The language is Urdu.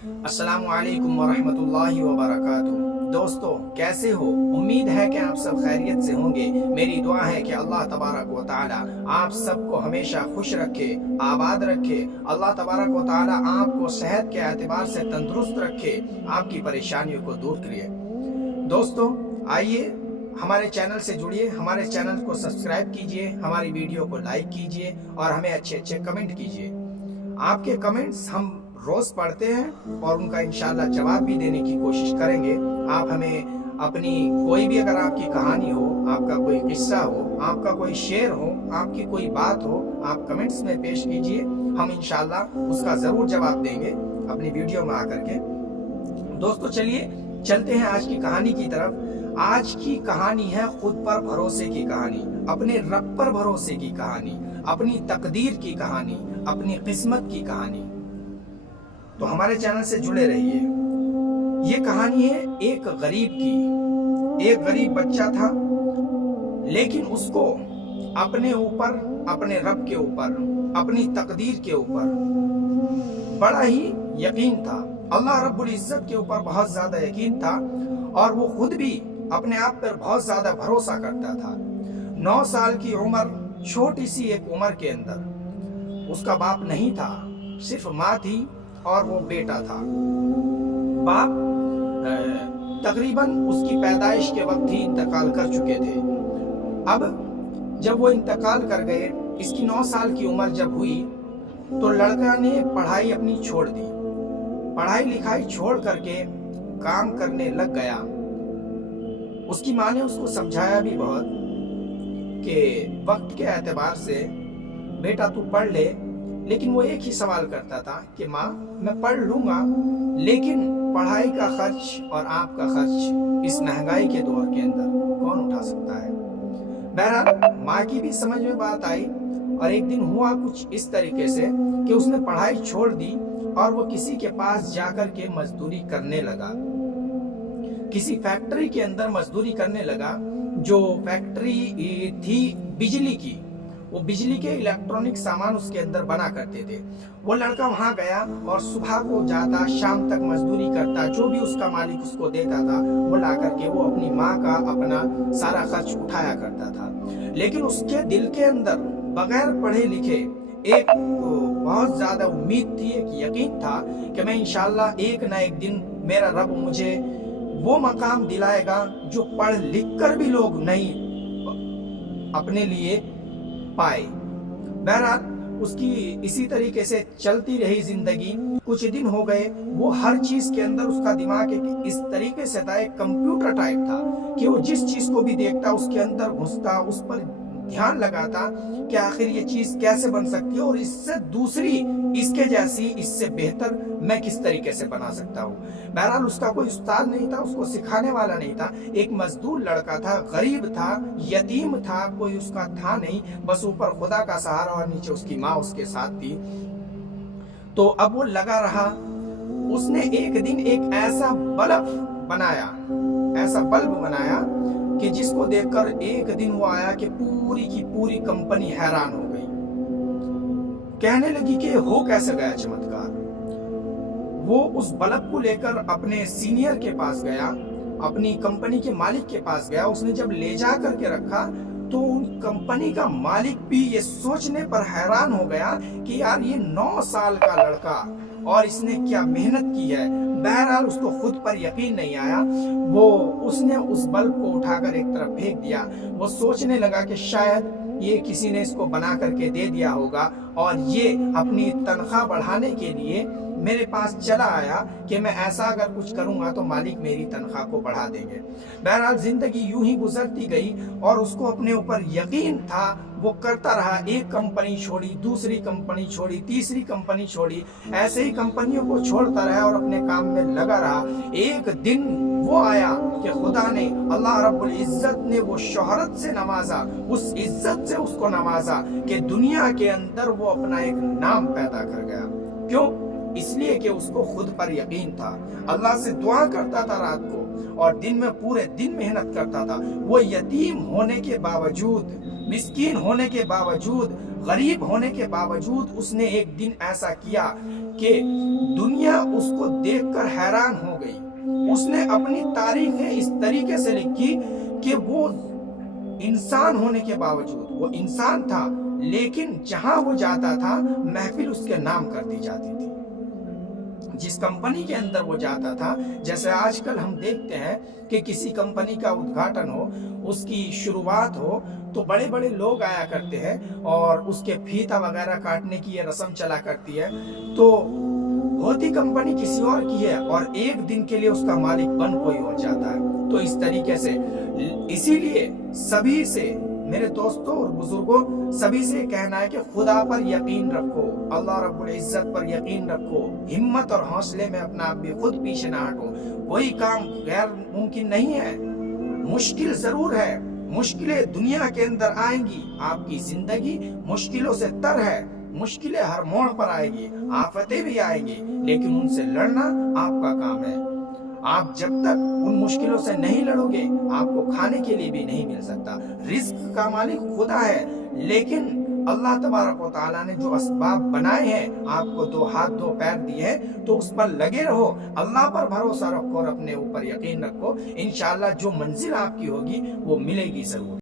السلام علیکم ورحمۃ اللہ وبرکاتہ۔ دوستو کیسے ہو؟ امید ہے کہ آپ سب خیریت سے ہوں گے۔ میری دعا ہے کہ اللہ تبارک و تعالی آپ سب کو ہمیشہ خوش رکھے، آباد رکھے۔ اللہ تبارک و تعالی آپ کو صحت کے اعتبار سے تندرست رکھے، آپ کی پریشانیوں کو دور کرے۔ دوستو آئیے ہمارے چینل سے جڑیے، ہمارے چینل کو سبسکرائب کیجئے، ہماری ویڈیو کو لائک کیجئے اور ہمیں اچھے کمنٹ کیجئے۔ آپ کے کمنٹس ہم روز پڑھتے ہیں اور ان کا انشاءاللہ جواب بھی دینے کی کوشش کریں گے۔ آپ ہمیں اپنی کوئی بھی، اگر آپ کی کہانی ہو، آپ کا کوئی قصہ ہو، آپ کا کوئی شعر ہو، آپ کی کوئی بات ہو، آپ کمنٹس میں پیش کیجئے، ہم انشاءاللہ اس کا ضرور جواب دیں گے اپنی ویڈیو میں آ کر کے۔ دوستو چلیے چلتے ہیں آج کی کہانی کی طرف۔ آج کی کہانی ہے خود پر بھروسے کی کہانی، اپنے رب پر بھروسے کی کہانی، اپنی تقدیر کی کہانی، اپنی قسمت کی کہانی۔ تو ہمارے چینل سے جڑے رہیے۔ یہ کہانی ہے ایک غریب کی۔ ایک غریب بچہ تھا، لیکن اس کو اپنے اوپر، اپنے رب کے اوپر، اپنی تقدیر کے اوپر بڑا ہی یقین تھا۔ اللہ رب العزت کے اوپر بہت زیادہ یقین تھا اور وہ خود بھی اپنے آپ پر بہت زیادہ بھروسہ کرتا تھا۔ 9 سال کی عمر، چھوٹی سی ایک عمر کے اندر اس کا باپ نہیں تھا، صرف ماں تھی اور وہ بیٹا تھا۔ باپ تقریباً اس کی پیدائش کے وقت ہی انتقال کر چکے تھے۔ اب جب وہ انتقال کر گئے، اس کی 9 سال کی عمر جب ہوئی تو لڑکا نے پڑھائی اپنی چھوڑ دی، پڑھائی لکھائی چھوڑ کر کے کام کرنے لگ گیا۔ اس کی ماں نے اس کو سمجھایا بھی بہت کہ وقت کے اعتبار سے بیٹا تو پڑھ لے، لیکن وہ ایک ہی سوال کرتا تھا کہ ماں میں پڑھ لوں گا، لیکن پڑھائی کا خرچ اور آپ کا خرچ اس مہنگائی کے دور کے اندر کون اٹھا سکتا ہے؟ بہرحال ماں کی بھی سمجھ میں بات آئی اور ایک دن ہوا کچھ اس طریقے سے کہ اس نے پڑھائی چھوڑ دی اور وہ کسی کے پاس جا کر کے مزدوری کرنے لگا۔ کسی فیکٹری کے اندر مزدوری کرنے لگا، جو فیکٹری تھی بجلی کی۔ وہ بجلی کے الیکٹرانک سامان اس کے اندر بنا کرتے تھے۔ وہ لڑکا وہاں گیا اور صبح کو جاتا، شام تک مزدوری کرتا، جو بھی اس کا مالک اس کو دیتا تھا وہ لا کر کے وہ اپنی ماں کا اپنا سارا خرچ اٹھایا کرتا تھا۔ لیکن اس کے دل کے اندر بغیر پڑھے لکھے ایک بہت زیادہ امید تھی، ایک یقین تھا کہ میں انشاءاللہ ایک نہ ایک دن میرا رب مجھے وہ مقام دلائے گا جو پڑھ لکھ کر بھی لوگ نہیں اپنے لیے پائے۔ بہرحال اس کی اسی طریقے سے چلتی رہی زندگی۔ کچھ دن ہو گئے، وہ ہر چیز کے اندر اس کا دماغ اس طریقے سے تھا، ایک کمپیوٹر ٹائپ تھا کہ وہ جس چیز کو بھی دیکھتا اس کے اندر گھستا، اس پر دھیان لگاتا کہ آخر یہ چیز کیسے بن سکتی ہے اور اس سے دوسری، اس کے جیسی، اس سے بہتر میں کس طریقے سے بنا سکتا ہوں۔ بہرحال اس کا کوئی استاد نہیں تھا، اس کو سکھانے والا نہیں تھا، ایک مزدور لڑکا تھا، غریب تھا، یتیم تھا، کوئی اس کا تھا نہیں، بس اوپر خدا کا سہارا اور نیچے اس کی ماں اس کے ساتھ تھی۔ تو اب وہ لگا رہا۔ اس نے ایک دن ایک ایسا بلب بنایا کہ جس کو دیکھ کر ایک دن وہ آیا کہ پوری کی پوری کمپنی حیران ہو گئی، کہنے لگی کہ ہو کیسے گیا چمتکار۔ وہ اس بلب کو لے کر اپنے سینئر کے پاس گیا، اپنی کمپنی کے مالک کے پاس گیا۔ اس نے جب لے جا کر کے رکھا تو ان کمپنی کا مالک بھی یہ سوچنے پر حیران ہو گیا کہ یار یہ 9 سال کا لڑکا اور اس نے کیا محنت کی ہے۔ بہرحال اس کو خود پر یقین نہیں آیا، اس نے اس بلب کو اٹھا کر ایک طرف پھینک دیا۔ وہ سوچنے لگا کہ شاید یہ کسی نے اس کو بنا کر کے دے دیا ہوگا اور یہ اپنی تنخواہ بڑھانے کے لیے میرے پاس چلا آیا کہ میں ایسا اگر کچھ کروں گا تو مالک میری تنخواہ کو بڑھا دیں گے۔ بہرحال زندگی یوں ہی گزرتی گئی اور اس کو اپنے اوپر یقین تھا۔ وہ کرتا رہا، ایک کمپنی چھوڑی، دوسری کمپنی چھوڑی، تیسری کمپنی چھوڑی، ایسے ہی کمپنیوں کو چھوڑتا رہا اور اپنے کام میں لگا رہا۔ ایک دن وہ آیا کہ خدا نے، اللہ رب العزت نے وہ شہرت سے نوازا، اس عزت سے اس کو نوازا کہ دنیا کے اندر وہ اپنا ایک نام پیدا کر گیا۔ کیوں؟ اس لیے کہ اس کو خود پر یقین تھا، اللہ سے دعا کرتا تھا رات کو اور دن میں پورے دن محنت کرتا تھا۔ وہ یتیم ہونے کے باوجود، مسکین ہونے کے باوجود، غریب ہونے کے باوجود اس نے ایک دن ایسا کیا کہ دنیا اس کو دیکھ ویران ہو گئی. اس نے اپنی تاریخیں اس طریقے سے لکھی کہ وہ انسان ہونے کے باوجود وہ انسان تھا، لیکن جہاں وہ جاتا تھا محفل اس کے نام کر دی جاتی تھی. جس کمپنی کے اندر وہ جاتا تھا، جیسے آج کل ہم دیکھتے ہیں کہ کسی کمپنی کا ادگھاٹن ہو، اس کی شروعات ہو تو بڑے بڑے لوگ آیا کرتے ہیں اور اس کے پھیتا وغیرہ کاٹنے کی یہ رسم چلا کرتی ہے. تو ہوتی کمپنی کسی اور کی ہے اور ایک دن کے لیے اس کا مالک بن کوئی اور جاتا ہے. تو اس طریقے سے اسی لیے سبھی سے میرے دوستوں اور بزرگوں سبھی سے کہنا ہے کہ خدا پر یقین رکھو، اللہ رب العزت پر یقین رکھو، ہمت اور حوصلے میں اپنا آپ بھی خود پیچھے نہ ہٹو. کوئی کام غیر ممکن نہیں ہے، مشکل ضرور ہے، مشکلیں دنیا کے اندر آئیں گی، آپ کی زندگی مشکلوں سے تر ہے، مشکلیں ہر موڑ پر آئے گی، آفتیں بھی آئیں گی، لیکن ان سے لڑنا آپ کا کام ہے. آپ جب تک ان مشکلوں سے نہیں لڑو گے آپ کو کھانے کے لیے بھی نہیں مل سکتا. رزق کا مالک خدا ہے، لیکن اللہ تبارک و تعالیٰ نے جو اسباب بنائے ہیں، آپ کو 2 ہاتھ 2 پیر دیے ہیں، تو اس پر لگے رہو، اللہ پر بھروسہ رکھو اور اپنے اوپر یقین رکھو. انشاءاللہ جو منزل آپ کی ہوگی وہ ملے گی ضرور.